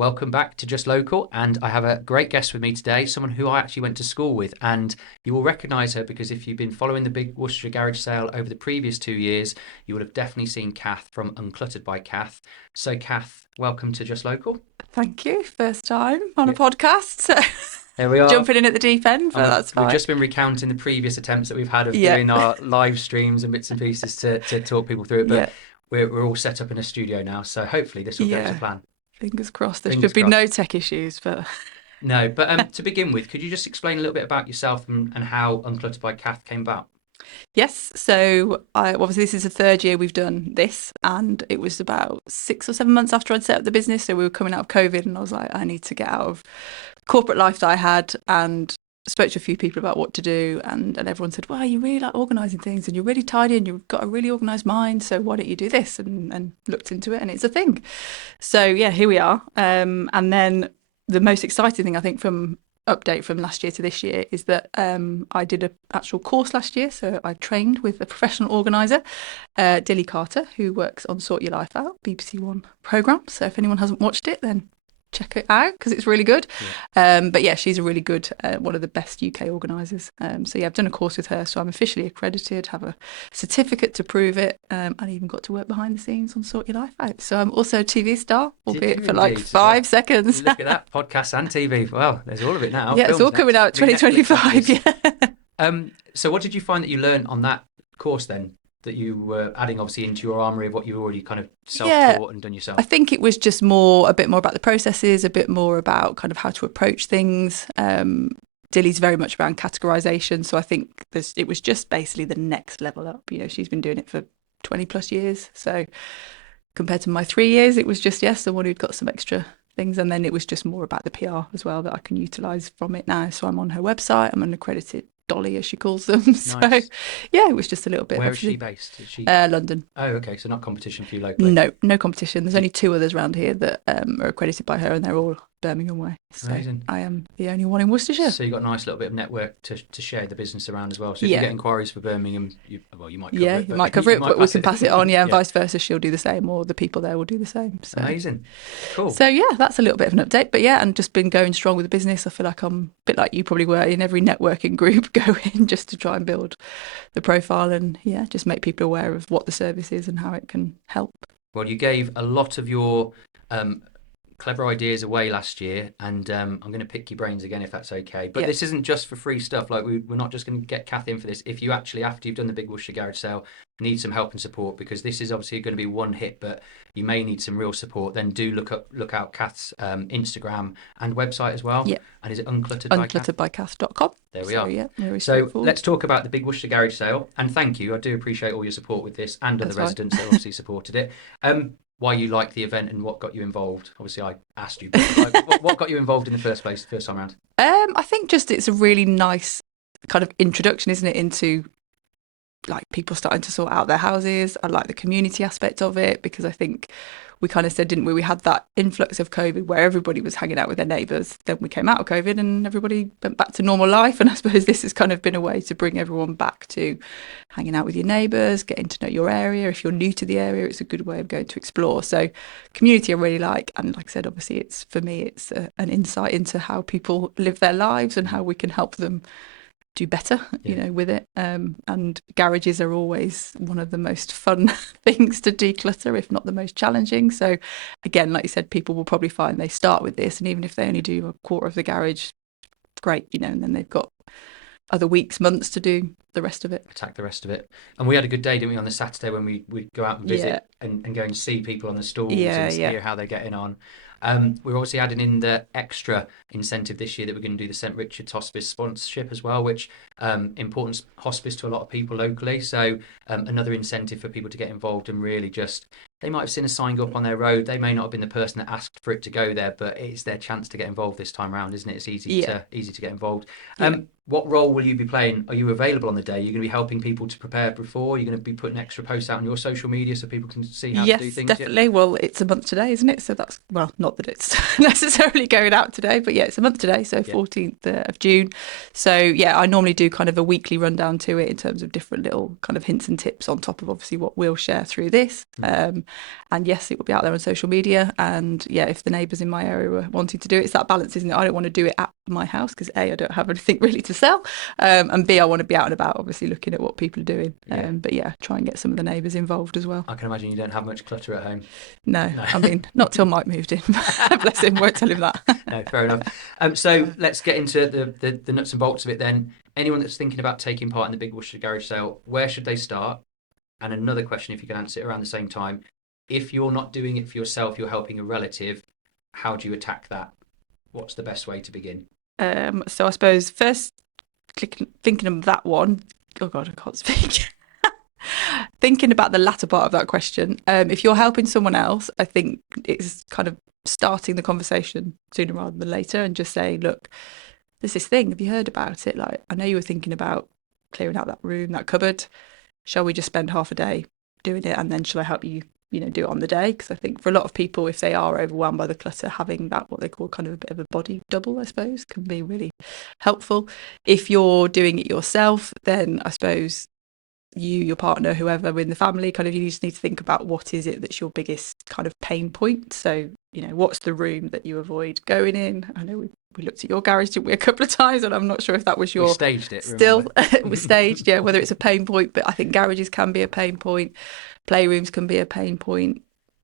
welcome back to Just Local. And I have a great guest with me today, someone who I actually went to school with. And you will recognise her because if you've been following the Big Worcestershire Garage Sale over the previous 2 years, you would have definitely seen Kath from Uncluttered by Kath. So, Kath, welcome to Just Local. Thank you. First time on a Yeah, podcast. So there we are. jumping in at the deep end, And but we've, that's we've fine. just been recounting the previous attempts that we've had of Yeah. doing our live streams and bits and pieces to talk people through it. But Yeah. we're all set up in a studio now. So hopefully this will go to Yeah. plan. Fingers crossed. There Fingers should be no crossed. tech issues, but No, but to begin with, could you just explain a little bit about yourself and how Uncluttered by Kath came about? yes. So obviously this is the third year we've done this, and it was about 6 or 7 months after I'd set up the business. So we were coming out of COVID, and I was like, I need to get out of corporate life that I had, and spoke to a few people about what to do, and everyone said, well, you really like organising things and you're really tidy and you've got a really organised mind, so why don't you do this? And looked into it, and it's a thing. So yeah, here we are. And then the most exciting thing I think from update from last year to this year is that I did an actual course last year. So I trained with a professional organiser, Dilly Carter, who works on Sort Your Life Out, BBC One programme. So if anyone hasn't watched it, then check it out because it's really good. But yeah, she's a really good, one of the best UK organisers. So yeah, I've done a course with her, so I'm officially accredited, have a certificate to prove it. I even got to work behind the scenes on Sort Your Life Out. So I'm also a TV star, Did you albeit for like indeed? Well, 5 seconds. look at that, podcast and TV. Well, there's all of it now. Yeah, it's all Films coming next. out Be Netflix after 2025. this. Yeah. So what did you find that you learned on that course then? That you were adding obviously into your armory of what you already kind of Yeah, self-taught and done I yourself. think it was just more, a bit more about the processes, a bit more about kind of how to approach things. Dilly's very much around categorization. So I think it was just basically the next level up. You know, she's been doing it for 20 plus years. So compared to my 3 years, it was just, yes, someone who'd got some extra things. And then it was just more about the PR as well that I can utilize from it now. So I'm on her website, I'm an accredited Dolly, as she calls them. So Nice. yeah, it was just a little bit of Where is she everything. based? Is she? London. Oh, okay. So not competition for you locally. No, no competition. There's Do you- only two others around here that are accredited by her, and they're all Birmingham way. So Amazing. I am the only one in Worcestershire. So you got a nice little bit of network to share the business around as well. So if you Yeah, get inquiries for Birmingham, you might cover yeah, it, you but might cover you it, might but we pass can it. pass it on. Yeah, and Yeah, vice versa. She'll do the same, or the people there will do the same. So, amazing, cool. so yeah, that's a little bit of an update. But yeah, and just been going strong with the business. I feel like I'm a bit like you probably were in every networking group going just to try and build the profile and yeah, just make people aware of what the service is and how it can help. Well, you gave a lot of your um, clever ideas away last year, and I'm going to pick your brains again if that's okay. But Yeah, this isn't just for free stuff. Like we're not just going to get Kath in for this. If you actually, after you've done the Big Worcestershire Garage Sale, need some help and support because this is obviously going to be one hit, but you may need some real support. Then do look out Kath's Instagram and website as well. yeah, And is it Uncluttered by Kath? unclutteredbycath.com. There we So are. yeah, very So straightforward. let's talk about the Big Worcestershire Garage Sale. And thank you. I do appreciate all your support with this and other That's right. residents that obviously supported it. Why you liked the event and what got you involved. Obviously, I asked you, but like, what got you involved in the first place, the first time around? I think just it's a really nice kind of introduction, isn't it, into like people starting to sort out their houses. I like the community aspect of it because I think we kind of said, didn't we? We had that influx of COVID where everybody was hanging out with their neighbours. Then we came out of COVID and everybody went back to normal life. And I suppose this has kind of been a way to bring everyone back to hanging out with your neighbours, getting to know your area. If you're new to the area, it's a good way of going to explore. So community I really like. And like I said, obviously it's for me, it's an insight into how people live their lives and how we can help them do better, Yeah. with it. And garages are always one of the most fun things to declutter, if not the most challenging. So again, like you said, people will probably find they start with this, and even if they only do a quarter of the garage, great, and then they've got other weeks, months to do the rest of it. Attack the rest of it. And we had a good day, didn't we, on the Saturday when we go out and Yeah, visit and go and see people on the stalls yeah, and yeah, hear how they're getting on. We're obviously adding in the extra incentive this year that we're going to do the St Richard's Hospice sponsorship as well, which important hospice to a lot of people locally. So another incentive for people to get involved and really just they might have seen a sign go up on their road. They may not have been the person that asked for it to go there, but it's their chance to get involved this time around, isn't it? It's yeah, easy to get involved. yeah. what role will you be playing? Are you available on the day? You're going to be helping people to prepare before? You're going to be putting extra posts out on your social media so people can see how to do Yes, things? Yeah. definitely. Well, it's a month today, isn't it? So that's, well, not that it's necessarily going out today, but yeah, it's a month today, so Yeah. 14th of June. So yeah, I normally do kind of a weekly rundown to it in terms of different little kind of hints and tips on top of obviously what we'll share through this. And yes, it will be out there on social media. And yeah, if the neighbours in my area were wanting to do it, it's that balance, isn't it? I don't want to do it at my house because A, I don't have anything really to sell, and B, I want to be out and about, obviously looking at what people are doing. Yeah. But yeah, try and get some of the neighbours involved as well. I can imagine you don't have much clutter at home. No, No. I mean, not till Mike moved in. Bless him, won't tell him that. No, fair enough. So let's get into the nuts and bolts of it then. Anyone that's thinking about taking part in the Big Worcestershire Garage Sale, where should they start? And another question, if you can answer it around the same time, if you're not doing it for yourself, you're helping a relative, how do you attack that? What's the best way to begin? So I suppose first, thinking of that one, oh God, I can't speak. Thinking about the latter part of that question, if you're helping someone else, I think it's kind of starting the conversation sooner rather than later and just saying, look, there's this thing. Have you heard about it? Like, I know you were thinking about clearing out that room, that cupboard. Shall we just spend half a day doing it, and then shall I help you, do it on the day? Because I think for a lot of people, if they are overwhelmed by the clutter, having that, what they call kind of a bit of a body double, I suppose, can be really helpful. If you're doing it yourself, then I suppose you, your partner, whoever in the family, kind of, you just need to think about what is it that's your biggest kind of pain point. So, what's the room that you avoid going in? I know we looked at your garage, didn't we, a couple of times, and I'm not sure if that was your... We staged it, still remember? it was staged, yeah, whether it's a pain point, but I think garages can be a pain point, playrooms can be a pain point,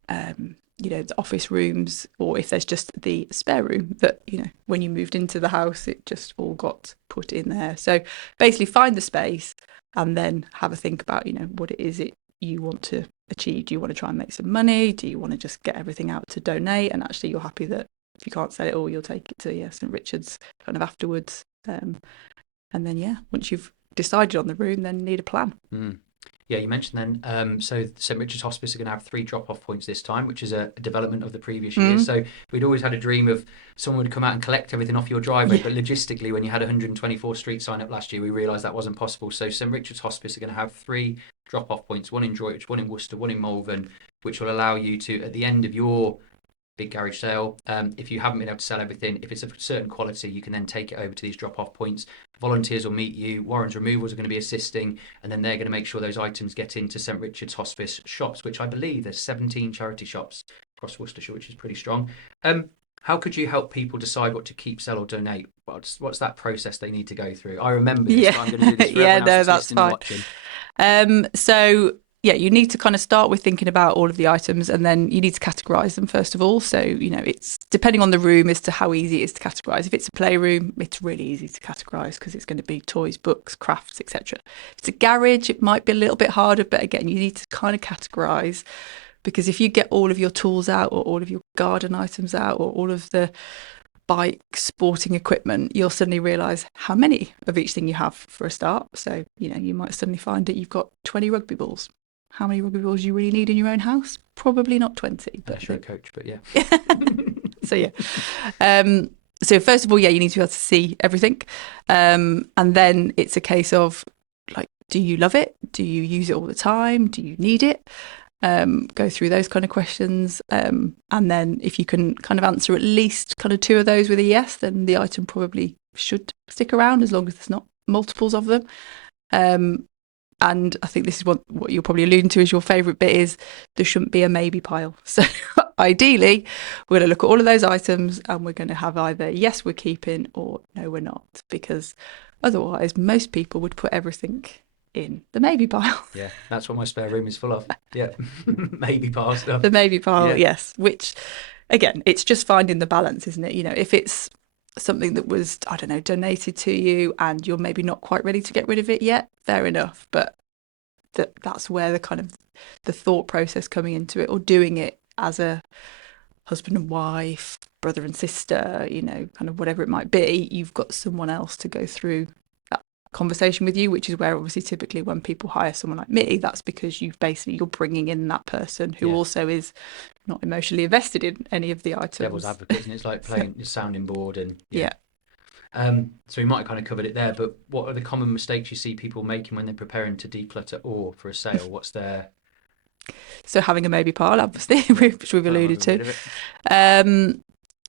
the office rooms, or if there's just the spare room that, when you moved into the house, it just all got put in there. So basically find the space and then have a think about, what it is you want to achieve. Do you want to try and make some money? Do you want to just get everything out to donate? And actually you're happy that if you can't sell it all, you'll take it to St Richard's kind of afterwards. And then, once you've decided on the room, then you need a plan. Yeah, you mentioned then, so St Richard's Hospice are going to have 3 drop-off points this time, which is a development of the previous years. So we'd always had a dream of someone would come out and collect everything off your driveway, but logistically, when you had 124 streets sign up last year, we realised that wasn't possible. So St Richard's Hospice are going to have 3 drop-off points, one in Droitwich, one in Worcester, one in Malvern, which will allow you to, at the end of your big garage sale, if you haven't been able to sell everything, if it's of a certain quality, you can then take it over to these drop-off points. Volunteers will meet you. Warren's Removals are going to be assisting, and then they're going to make sure those items get into St Richard's Hospice shops, which I believe there's 17 charity shops across Worcestershire, which is pretty strong. How could you help people decide what to keep, sell, or donate? What's that process they need to go through? I remember this, but I'm going to do this for everyone else that's listening and watching. So you need to kind of start with thinking about all of the items, and then you need to categorize them first of all. So, it's depending on the room as to how easy it is to categorize. If it's a playroom, it's really easy to categorize because it's going to be toys, books, crafts, etc. If it's a garage, it might be a little bit harder, but again, you need to kind of categorize, because if you get all of your tools out, or all of your garden items out, or all of the bike sporting equipment, you'll suddenly realize how many of each thing you have for a start. So, you might suddenly find that you've got 20 rugby balls. How many rugby balls do you really need in your own house? Probably not 20. But sure, coach, but yeah. So first of all, you need to be able to see everything. And then it's a case of, like, do you love it? Do you use it all the time? Do you need it? Go through those kind of questions. And then if you can kind of answer at least kind of 2 of those with a yes, then the item probably should stick around, as long as there's not multiples of them. And I think this is what you're probably alluding to as your favourite bit, is there shouldn't be a maybe pile. So ideally, we're going to look at all of those items and we're going to have either yes, we're keeping, or no, we're not. Because otherwise, most people would put everything in the maybe pile. Yeah, that's what my spare room is full of. Yeah, maybe pile stuff. The maybe pile, yes. Which, again, it's just finding the balance, isn't it? If it's something that was, I don't know, donated to you and you're maybe not quite ready to get rid of it yet, fair enough. But that's where the kind of the thought process coming into it, or doing it as a husband and wife, brother and sister, kind of whatever it might be, you've got someone else to go through that conversation with you, which is where obviously typically when people hire someone like me, that's because you're bringing in that person who also is not emotionally invested in any of the items. Devil's advocate, and it's like playing the sounding board, and So we might have kind of covered it there, but what are the common mistakes you see people making when they're preparing to declutter or for a sale? What's their... So having a maybe pile, obviously, Yeah, which we've well, alluded a bit to. of it. Um,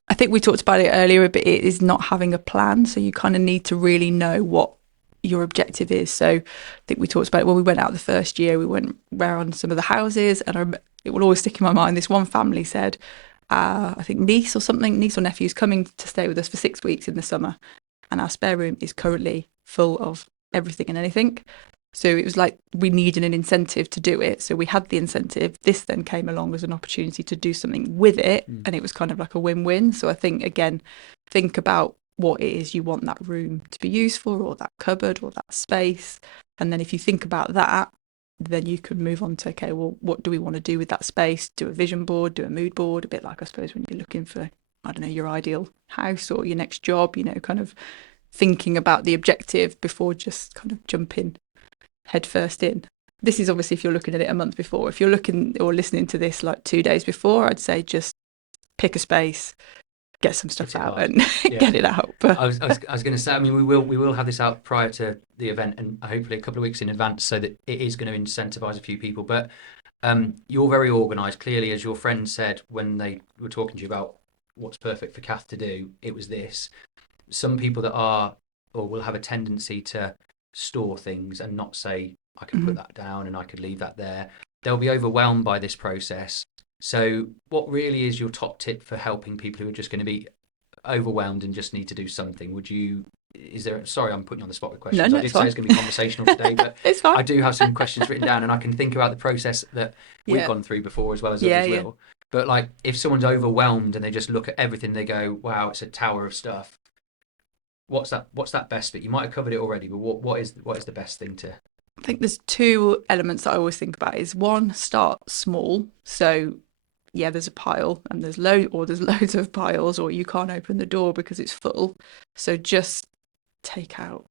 I think we talked about it earlier, but it is not having a plan. So you kind of need to really know what your objective is. So I think we talked about it when we went out the first year. We went around some of the houses, and it will always stick in my mind. This one family said, I think niece or nephew is coming to stay with us for 6 weeks in the summer, and our spare room is currently full of everything and anything. So it was like we needed an incentive to do it. So we had the incentive. This then came along as an opportunity to do something with it. Mm. And it was kind of like a win-win. So I think, again, think about what it is you want that room to be used for, or that cupboard, or that space. And then if you think about that, then you can move on to, okay, well, what do we want to do with that space? Do a vision board, do a mood board, a bit like, I suppose, when you're looking for, I don't know, your ideal house or your next job, kind of thinking about the objective before just kind of jumping head first in. This is obviously if you're looking at it a month before. If you're looking or listening to this like 2 days before, I'd say just pick a space, get some stuff Hit it out hard. and Yeah. get it out. But I was going to say, I mean, we will have this out prior to the event and hopefully a couple of weeks in advance so that it is going to incentivize a few people. But you're very organized. Clearly, as your friend said when they were talking to you about what's perfect for Kath to do, it was this. Some people that are or will have a tendency to store things and not say, I could put that down and I could leave that there. They'll be overwhelmed by this process. So, what really is your top tip for helping people who are just going to be overwhelmed and just need to do something? Is there, sorry, I'm putting you on the spot with no, questions. I no, did it's say fine. it's going to be conversational today, but It's fine. I do have some questions written down and I can think about the process that we've Yeah. gone through before as well as Yeah, others yeah. will. But like, if someone's overwhelmed and they just look at everything, they go, wow, it's a tower of stuff. What's that best bit? You might have covered it already, but what is the best thing to... I think there's two elements that I always think about is one, start small. So yeah, there's a pile and there's loads of piles, or you can't open the door because it's full. So just take out,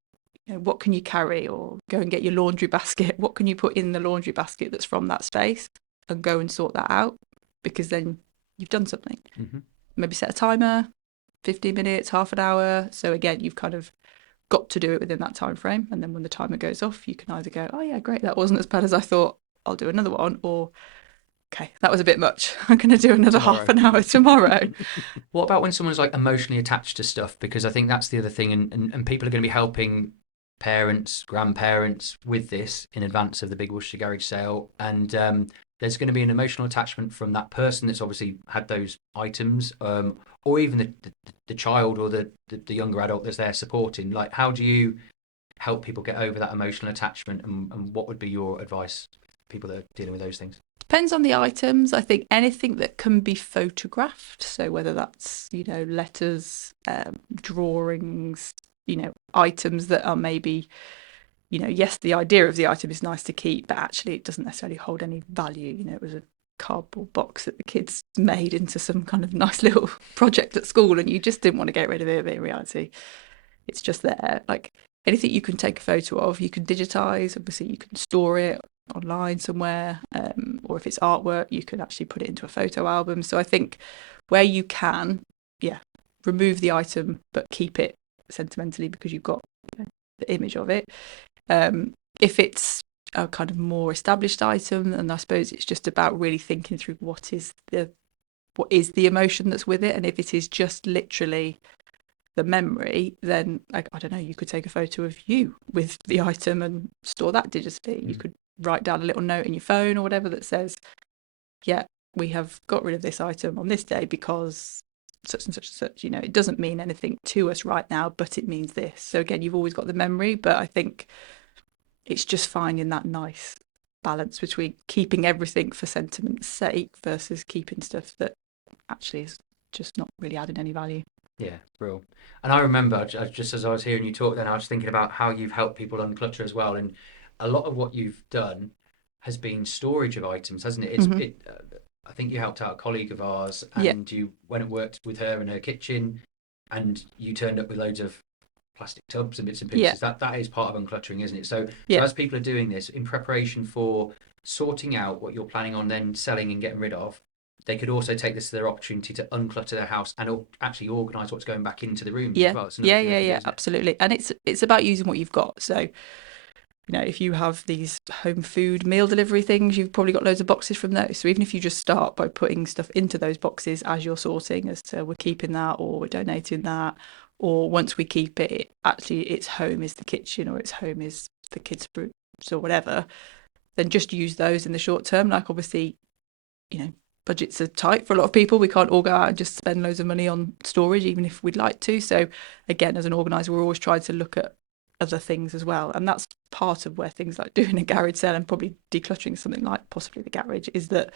what can you carry, or go and get your laundry basket. What can you put in the laundry basket that's from that space, and go and sort that out, because then you've done something. Mhm. Maybe set a timer, 15 minutes, half an hour. So again, you've kind of got to do it within that time frame. And then when the timer goes off, you can either go, oh yeah, great, that wasn't as bad as I thought, I'll do another one, or okay, that was a bit much, I'm going to do another half Tomorrow. an hour tomorrow. What about when someone's like emotionally attached to stuff? Because I think that's the other thing, and people are going to be helping parents, grandparents with this in advance of the Big Worcestershire Garage Sale, and there's going to be an emotional attachment from that person that's obviously had those items, or even the child or the younger adult that's there supporting. Like, how do you help people get over that emotional attachment, and what would be your advice for people that are dealing with those things? Depends on the items. I think anything that can be photographed, so whether that's, letters, drawings, items that are maybe, yes, the idea of the item is nice to keep, but actually it doesn't necessarily hold any value. It was a cardboard box that the kids made into some kind of nice little project at school, and you just didn't want to get rid of it, but in reality it's just there. Like, anything you can take a photo of, you can digitize. Obviously you can store it online somewhere, or if it's artwork, you can actually put it into a photo album. So I think where you can, yeah, remove the item but keep it sentimentally because you've got the image of it. If it's a kind of more established item, and I suppose it's just about really thinking through what is the emotion that's with it. And if it is just literally the memory, then I don't know, you could take a photo of you with the item and store that digitally. You could write down a little note in your phone or whatever that says, yeah, we have got rid of this item on this day because such and such and such. It doesn't mean anything to us right now, but it means this. So again, you've always got the memory, but I think it's just finding that nice balance between keeping everything for sentiment's sake versus keeping stuff that actually is just not really adding any value. Yeah, real. And I remember just as I was hearing you talk, then I was thinking about how you've helped people unclutter as well. And a lot of what you've done has been storage of items, hasn't it? I think you helped out a colleague of ours, Yeah. and you went and worked with her in her kitchen, and you turned up with loads of plastic tubs and bits and Yeah. pieces. That is part of uncluttering, isn't it? So Yeah. as people are doing this in preparation for sorting out what you're planning on then selling and getting rid of, they could also take this as their opportunity to unclutter their house and actually organise what's going back into the rooms as Yeah, well. It's another yeah, thing they yeah, can do, yeah, isn't it? absolutely. And it's about using what you've got. So, if you have these home food meal delivery things, you've probably got loads of boxes from those. So even if you just start by putting stuff into those boxes as you're sorting, as to we're keeping that or we're donating that, or once we keep it, actually its home is the kitchen or its home is the kids' rooms or whatever, then just use those in the short term. Like obviously, budgets are tight for a lot of people. We can't all go out and just spend loads of money on storage, even if we'd like to. So again, as an organizer, we're always trying to look at other things as well. And that's part of where things like doing a garage sale and probably decluttering something like possibly the garage is that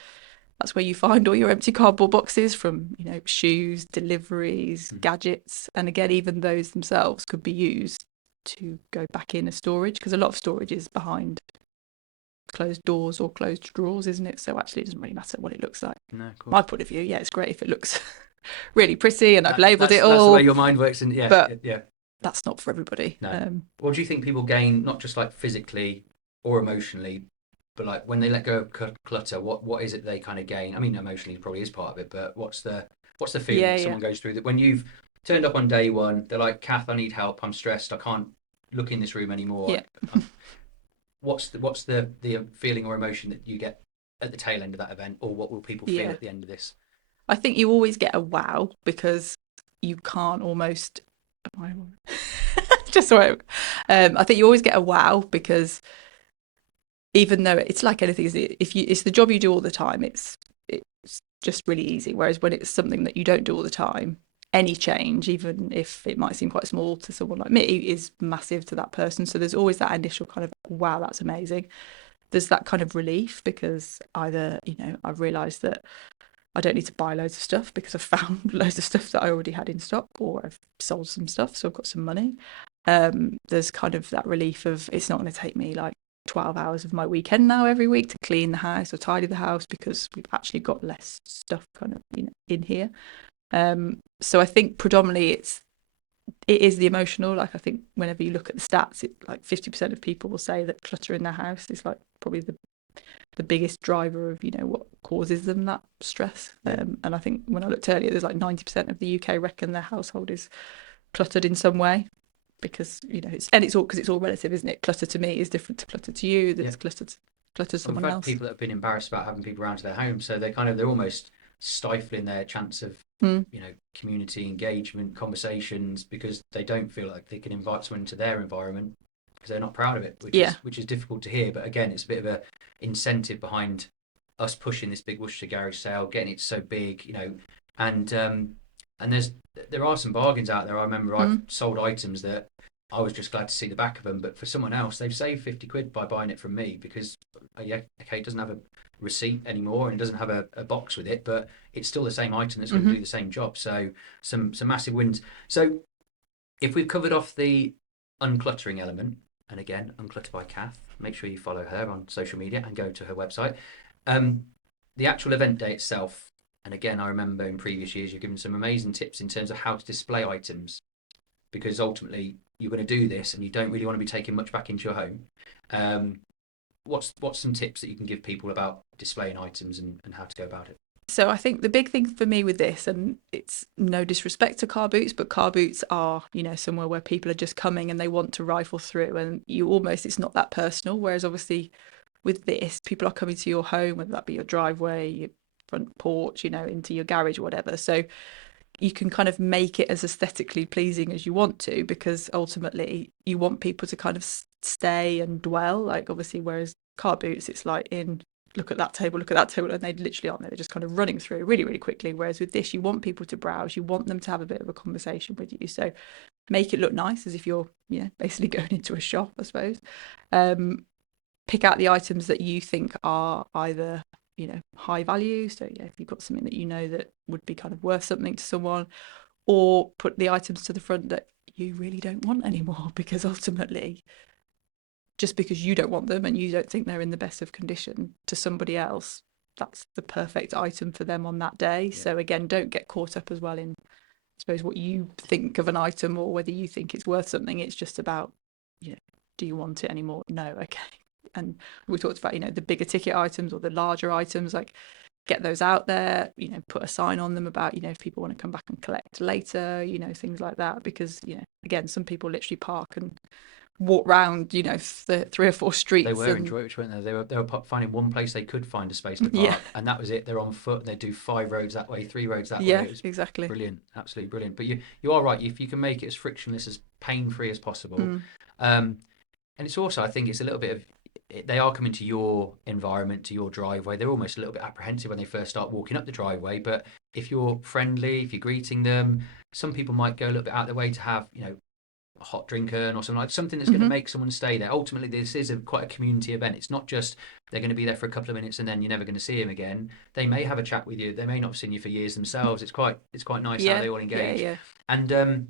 that's where you find all your empty cardboard boxes from, shoes, deliveries, gadgets. And again, even those themselves could be used to go back in as storage, because a lot of storage is behind closed doors or closed drawers, isn't it? So actually it doesn't really matter what it looks like. No, of course. My point of view, yeah, it's great if it looks really pretty and I've That, labelled it that's the way all, your mind works, and yeah, but yeah. that's not for everybody. No. What do you think people gain, not just like physically or emotionally, but like when they let go of clutter, what is it they kind of gain? I mean, emotionally probably is part of it, but what's the feeling Yeah, that yeah, someone goes through that when you've turned up on day one, they're like, Kath, I need help. I'm stressed. I can't look in this room anymore. yeah. What's the feeling or emotion that you get at the tail end of that event, or what will people feel Yeah. at the end of this? I think you always get a wow because you can't almost just so I think you always get a wow because even though it's like anything, if you it's the job you do all the time, it's just really easy. Whereas when it's something that you don't do all the time, any change, even if it might seem quite small to someone like me, is massive to that person. So there's always that initial kind of wow, that's amazing. There's that kind of relief because either I've realised that I don't need to buy loads of stuff because I've found loads of stuff that I already had in stock, or I've sold some stuff, so I've got some money. There's kind of that relief of it's not going to take me like 12 hours of my weekend now every week to clean the house or tidy the house because we've actually got less stuff kind of in here. So I think predominantly it is the emotional. Like I think whenever you look at the stats, like 50% of people will say that clutter in their house is like probably the biggest driver of what causes them that stress. And I think when I looked earlier, there's like 90% of the UK reckon their household is cluttered in some way because it's all because it's all relative, isn't it? Clutter to me is different to clutter to you. That's clutter to Well, we've someone had else. people that have been embarrassed about having people around to their home, so they're almost stifling their chance of Mm. community engagement, conversations, because they don't feel like they can invite someone into their environment because they're not proud of it, Yeah. which is difficult to hear. But again, it's a bit of a incentive behind us pushing this Big Worcestershire Garage Sale, getting it so big, and there are some bargains out there. I remember I've Mm. sold items that I was just glad to see the back of them, but for someone else, they've saved 50 quid by buying it from me because, yeah, okay, it doesn't have a receipt anymore and doesn't have a box with it, but it's still the same item that's going to do the same job. So some massive wins. So if we've covered off the uncluttering element, and again, Unclutter by Kath, make sure you follow her on social media and go to her website. The actual event day itself, and again, I remember in previous years you've given some amazing tips in terms of how to display items, because ultimately you're going to do this and you don't really want to be taking much back into your home. What's some tips that you can give people about displaying items and how to go about it? So I think the big thing for me with this, and it's no disrespect to car boots, but car boots are, somewhere where people are just coming and they want to rifle through, and it's not that personal. Whereas obviously with this, people are coming to your home, whether that be your driveway, your front porch, into your garage or whatever. So you can kind of make it as aesthetically pleasing as you want to, because ultimately you want people to kind of stay and dwell. Like obviously, whereas car boots, it's like look at that table, and they literally aren't there. They're just kind of running through really, really quickly. Whereas with this, you want people to browse, you want them to have a bit of a conversation with you. So make it look nice as if you're, basically going into a shop, I suppose. Pick out the items that you think are either high value, so if you've got something that that would be kind of worth something to someone, or put the items to the front that you really don't want anymore, because ultimately just because you don't want them and you don't think they're in the best of condition, to somebody else that's the perfect item for them on that day. So again, don't get caught up as well in, I suppose, what you think of an item or whether you think it's worth something. It's just about, do you want it anymore? No, okay. And we talked about the bigger ticket items or the larger items, like get those out there, put a sign on them about, if people want to come back and collect later, things like that. Because, again, some people literally park and walk round, the 3 or 4 They streets were in and Droitwich, weren't they? They were finding one place they could find a space to yeah, park, and that was it. They're on foot. They do 5 roads that way, 3 roads that way. yeah, It was exactly. brilliant, absolutely brilliant. But you are right. If you can make it as frictionless, as pain free as possible, Mm. and it's also, I think, it's a little bit of they are coming to your environment, to your driveway. They're almost a little bit apprehensive when they first start walking up the driveway. But if you're friendly, if you're greeting them, some people might go a little bit out of their way to have, a hot drink urn or something, like something that's going to Hmm. make someone stay there. Ultimately, this is quite a community event. It's not just they're going to be there for a couple of minutes and then you're never going to see them again. They may have a chat with you. They may not have seen you for years themselves. It's quite nice how Yeah, they all yeah, engage. yeah. And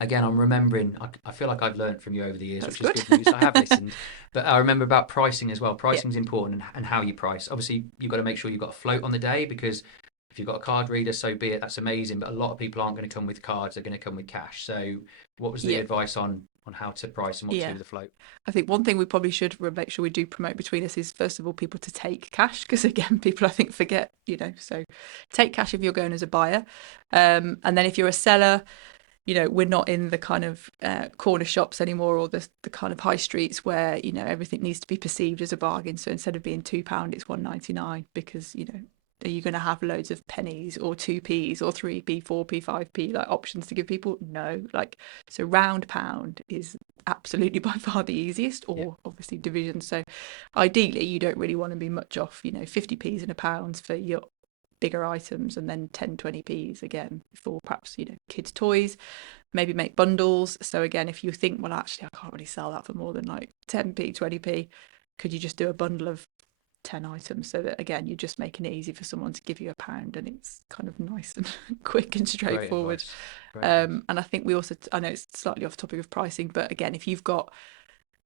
again, I'm remembering. I feel like I've learned from you over the years, That's which is good. good news. I have listened, but I remember about pricing as well. Yeah. Pricing is important, and how you price. Obviously, you've got to make sure you've got a float on the day, because if you've got a card reader, so be it. That's amazing. But a lot of people aren't going to come with cards; they're going to come with cash. So, what was the Yeah. advice on how to price and what to do Yeah. with the float? I think one thing we probably should make sure we do promote between us is, first of all, people to take cash, because again, people I think forget, so take cash if you're going as a buyer. And then if you're a seller, we're not in the kind of corner shops anymore, or the kind of high streets where, everything needs to be perceived as a bargain. So instead of being £2, it's 1.99, because, are you going to have loads of pennies or 2p's or 3p, 4p, 5p, like options to give people? No. Like, so round pound is absolutely by far the easiest, Yeah, or obviously division. So ideally, you don't really want to be much off, 50p's and a pound for your bigger items, and then 10, 20p's again for perhaps, kids' toys. Maybe make bundles. So again, if you think, well, actually, I can't really sell that for more than like 10p, 20p, could you just do a bundle of 10 items, so that again, you're just making it easy for someone to give you a pound, and it's kind of nice and quick and great straightforward. advice. Great advice. And I think we also, I know it's slightly off topic of pricing, but again, if you've got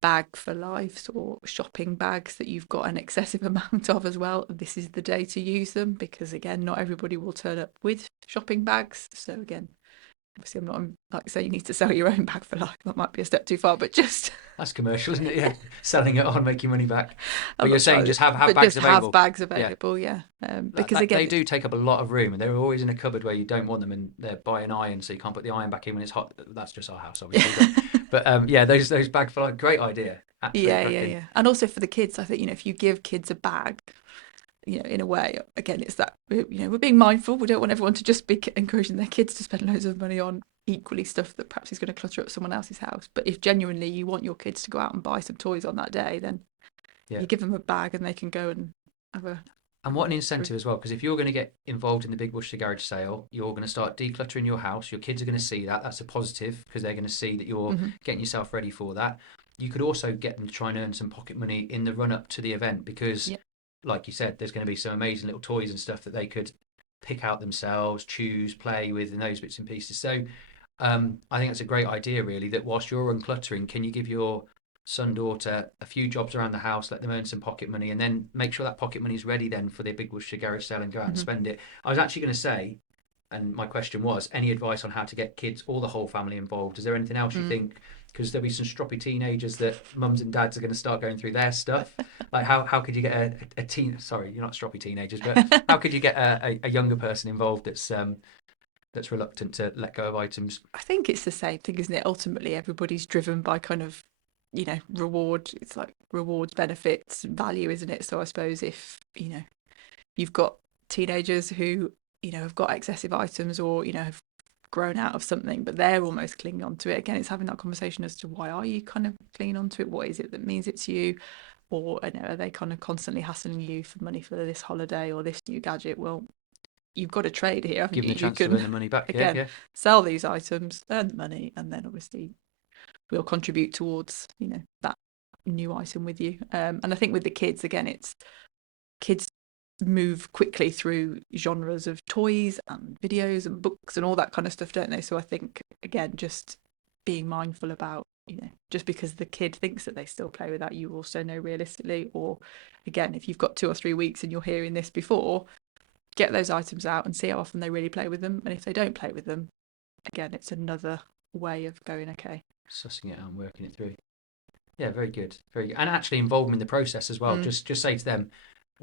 bag for lives or shopping bags that you've got an excessive amount of as well, this is the day to use them, because again, not everybody will turn up with shopping bags. So again, obviously I'm not like saying you need to sell your own bag for life, that might be a step too far, but just That's commercial, isn't it? Yeah, selling it on, making money back. But I'm you're not saying sure, just have but bags just have available. bags Yeah, available. Yeah. that, Because that again, they do take up a lot of room, and they're always in a cupboard where you don't want them, and they're by an iron, so you can't put the iron back in when it's hot. That's just our house, obviously. But yeah, those bags for like, great idea, absolutely yeah, yeah, cracking. yeah. And also for the kids, I think, if you give kids a bag, in a way, again, it's that, we're being mindful. We don't want everyone to just be encouraging their kids to spend loads of money on equally stuff that perhaps is going to clutter up someone else's house. But if genuinely you want your kids to go out and buy some toys on that day, then Yeah. you give them a bag and they can go and have a And what an through. incentive as well, because if you're going to get involved in the Big Worcestershire Garage Sale, you're going to start decluttering your house. Your kids are going to see that. That's a positive, because they're going to see that you're Hmm. getting yourself ready for that. You could also get them to try and earn some pocket money in the run up to the event, because, Yeah. like you said, there's going to be some amazing little toys and stuff that they could pick out themselves, choose, play with, and those bits and pieces. So I think that's a great idea, really, that whilst you're uncluttering, can you give your son, daughter a few jobs around the house, let them earn some pocket money, and then make sure that pocket money is ready then for the Big Worcestershire Garage Sale and go out and Hmm. spend it. I was actually going to say, and my question was, any advice on how to get kids or the whole family involved? Is there anything else you Mm. think? Because there'll be some stroppy teenagers that mums and dads are going to start going through their stuff. Like, how could you get a teen? Sorry, you're not stroppy teenagers, but how could you get a younger person involved that's reluctant to let go of items? I think it's the same thing, isn't it? Ultimately, everybody's driven by kind of, reward. It's like rewards, benefits, value, isn't it? So I suppose if, you've got teenagers who, have got excessive items, or, have grown out of something, but they're almost clinging on to it. Again, it's having that conversation as to why are you kind of clinging on to it? What is it that means it's you? Or, are they kind of constantly hassling you for money for this holiday or this new gadget? Well, you've got a trade here, haven't Give them you? a You chance to earn can, the money back. Yeah, again, yeah. sell these items, earn the money, and then obviously we'll contribute towards, that new item with you. And I think with the kids, again, it's kids move quickly through genres of toys and videos and books and all that kind of stuff, don't they? So I think, again, just being mindful about, just because the kid thinks that they still play with that, you also know realistically, or again, if you've got 2 or 3 weeks and you're hearing this before, get those items out and see how often they really play with them. And if they don't play with them, again, it's another way of going, okay. Sussing it out and working it through. Yeah, very good, very good. And actually involve them in the process as well. Mm. Just say to them,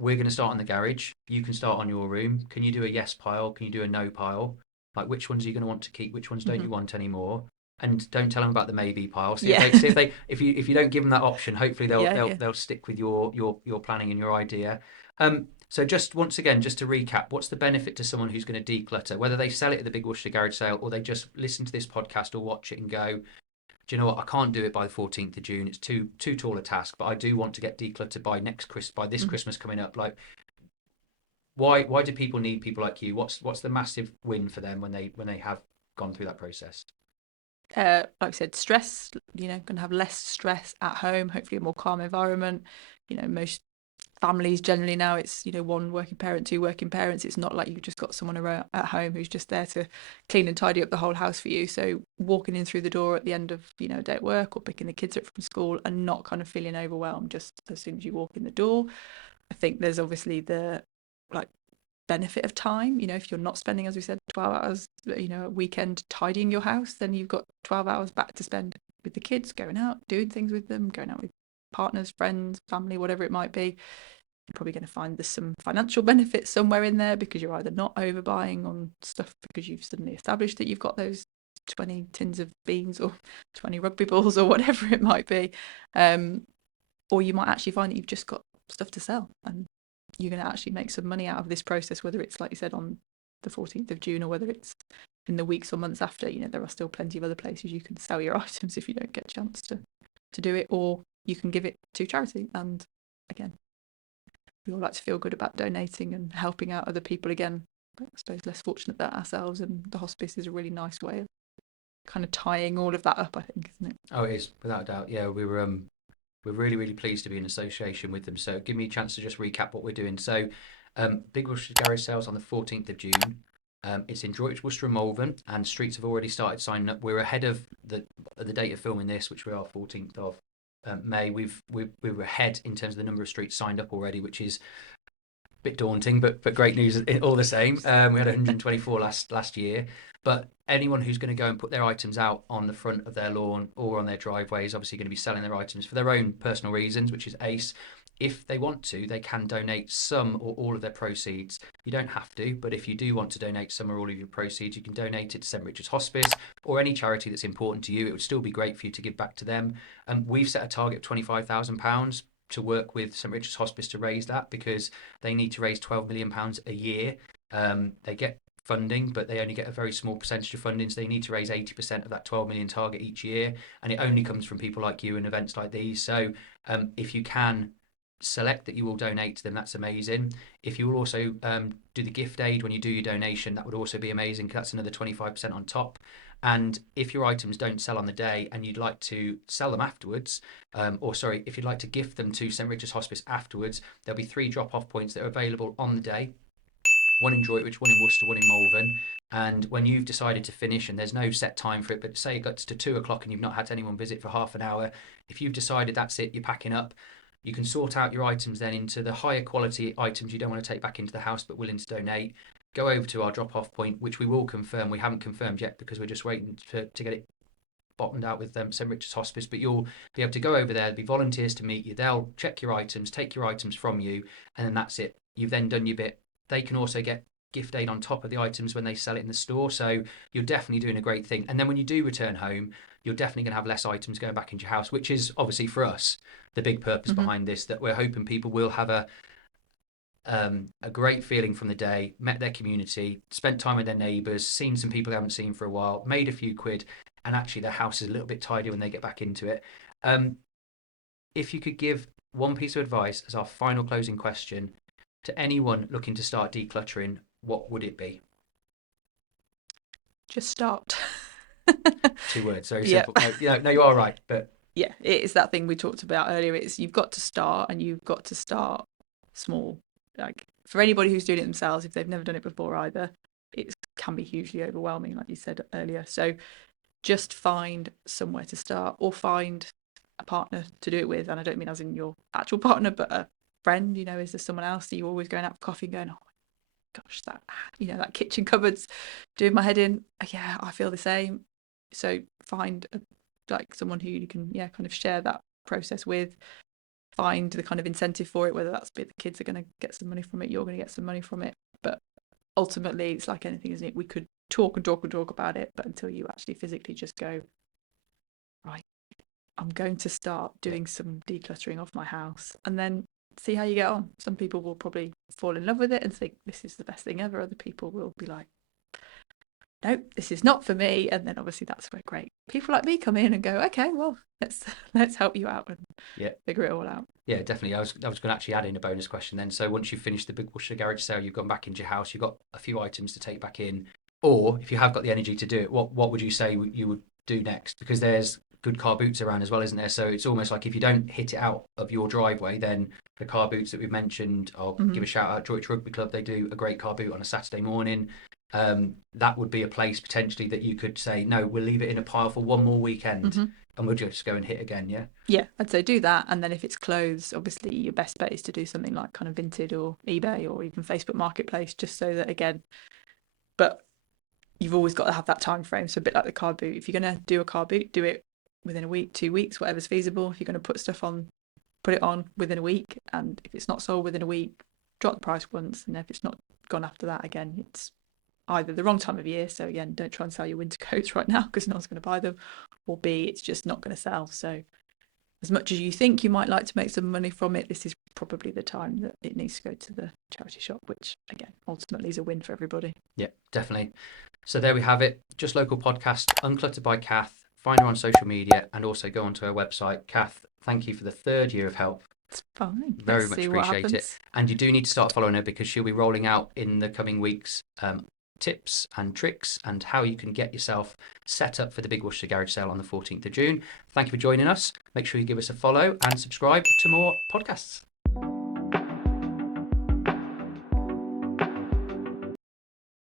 we're going to start on the garage. You can start on your room. Can you do a yes pile? Can you do a no pile? Like, which ones are you going to want to keep? Which ones don't you want anymore? And don't tell them about the maybe pile. Yeah. If you don't give them that option, hopefully Yeah, yeah. they'll stick with your planning and your idea. So just once again, just to recap, what's the benefit to someone who's going to declutter, whether they sell it at the Big Worcestershire Garage Sale or they just listen to this podcast or watch it and go, do you know what? I can't do it by the 14th of June. It's too tall a task, but I do want to get decluttered by this Christmas coming up. Like, why do people need people like you? What's the massive win for them when they have gone through that process? Like I said, stress, going to have less stress at home, hopefully a more calm environment. Most families generally now, it's, one working parent, two working parents. It's not like you've just got someone around at home who's just there to clean and tidy up the whole house for you. So walking in through the door at the end of, a day at work or picking the kids up from school and not kind of feeling overwhelmed just as soon as you walk in the door. I think there's obviously the like benefit of time. If you're not spending, as we said, 12 hours, a weekend tidying your house, then you've got 12 hours back to spend with the kids, going out, doing things with them, going out with partners, friends, family, whatever it might be. You're probably going to find there's some financial benefits somewhere in there because you're either not overbuying on stuff because you've suddenly established that you've got those 20 tins of beans or 20 rugby balls or whatever it might be, or you might actually find that you've just got stuff to sell and you're going to actually make some money out of this process, whether it's, like you said, on the 14th of June or whether it's in the weeks or months after. There are still plenty of other places you can sell your items if you don't get a chance to do it, or you can give it to charity. And again, we all like to feel good about donating and helping out other people again, but I suppose less fortunate than ourselves, and the hospice is a really nice way of kind of tying all of that up, I think, isn't it? Oh, it is, without a doubt. Yeah, we're really, really pleased to be in association with them. So give me a chance to just recap what we're doing. So Big Worcestershire Garage Sales on the 14th of June. It's in Droitwich, Worcester and Malvern, and streets have already started signing up. We're ahead of the date of filming this, which we are 14th of May. We're ahead in terms of the number of streets signed up already, which is a bit daunting, but great news all the same. We had 124 last year. But anyone who's going to go and put their items out on the front of their lawn or on their driveway is obviously going to be selling their items for their own personal reasons, which is ace. If they want to, they can donate some or all of their proceeds. You don't have to, but if you do want to donate some or all of your proceeds, you can donate it to St Richard's Hospice or any charity that's important to you. It would still be great for you to give back to them. We've set a target of £25,000 to work with St Richard's Hospice to raise that because they need to raise £12 million a year. They get funding, but they only get a very small percentage of funding, so they need to raise 80% of that 12 million target each year, and it only comes from people like you and events like these. So if you can select that you will donate to them, that's amazing. If you will also do the gift aid when you do your donation, that would also be amazing because that's another 25% on top. And if your items don't sell on the day and you'd like to sell them afterwards, if you'd like to gift them to St Richard's Hospice afterwards, there'll be 3 drop-off points that are available on the day. One in Droitwich, one in Worcester, one in Malvern. And when you've decided to finish, and there's no set time for it, but say it gets to 2 o'clock and you've not had anyone visit for half an hour, if you've decided that's it, you're packing up, you can sort out your items then into the higher quality items you don't want to take back into the house but willing to donate. Go over to our drop-off point, which we will confirm. We haven't confirmed yet because we're just waiting to get it bottomed out with St Richard's Hospice, but you'll be able to go over there. There'll be volunteers to meet you. They'll check your items, take your items from you, and then that's it. You've then done your bit. They can also get gift aid on top of the items when they sell it in the store, so you're definitely doing a great thing. And then when you do return home, you're definitely going to have less items going back into your house, which is obviously for us the big purpose behind this, that we're hoping people will have a great feeling from the day, met their community, spent time with their neighbours, seen some people they haven't seen for a while, made a few quid, and actually their house is a little bit tidier when they get back into it. If you could give one piece of advice as our final closing question to anyone looking to start decluttering, what would it be? Just start. 2 words, very Yeah. simple. No, you are right, but Yeah, it is that thing we talked about earlier. It's you've got to start, and you've got to start small. Like for anybody who's doing it themselves, if they've never done it before either, it can be hugely overwhelming, like you said earlier. So just find somewhere to start, or find a partner to do it with. And I don't mean as in your actual partner, but a friend. Is there someone else that you're always going out for coffee and going, oh my gosh, that kitchen cupboard's doing my head in. Yeah, I feel the same. So find like someone who you can kind of share that process with. find the kind of incentive for it, whether that's be the kids are going to get some money from it, you're going to get some money from it. But ultimately, it's like anything, isn't it? We could talk and talk and talk about it, but until you actually physically just go, right, I'm going to start doing some decluttering of my house, and then see how you get on. Some people will probably fall in love with it and think this is the best thing ever. Other people will be like, nope, this is not for me. And then obviously that's where great people like me come in and go, okay, well, let's help you out and figure it all out. Yeah, definitely. I was going to actually add in a bonus question then. So once you've finished the Big Worcestershire Garage Sale, you've gone back into your house, you've got a few items to take back in, or if you have got the energy to do it, what would you say you would do next? Because there's good car boots around as well, isn't there? So it's almost like if you don't hit it out of your driveway, then the car boots that we've mentioned, I'll give a shout out, Droitwich Rugby Club, they do a great car boot on a Saturday morning. That would be a place potentially that you could say, no, we'll leave it in a pile for one more weekend and we'll just go and hit again. Yeah, I'd say do that. And then if it's clothes, obviously your best bet is to do something like kind of Vinted or eBay or even Facebook Marketplace, just so that, again, but you've always got to have that time frame. So a bit like the car boot, if you're going to do a car boot, do it within a week, 2 weeks, whatever's feasible. If you're going to put stuff on, put it on within a week. And if it's not sold within a week, drop the price once. And if it's not gone after that, again, it's either the wrong time of year. So again, don't try and sell your winter coats right now because no one's going to buy them. Or B, it's just not going to sell. So as much as you think you might like to make some money from it, this is probably the time that it needs to go to the charity shop, which again, ultimately is a win for everybody. Yeah, definitely. So there we have it. Just Local Podcast, Uncluttered by Kath. Find her on social media and also go onto her website. Kath, thank you for the 3rd year of help. It's fine. Very much appreciate it. And you do need to start following her because she'll be rolling out in the coming weeks tips and tricks and how you can get yourself set up for the Big Worcestershire Garage Sale on the 14th of June. Thank you for joining us. Make sure you give us a follow and subscribe to more podcasts.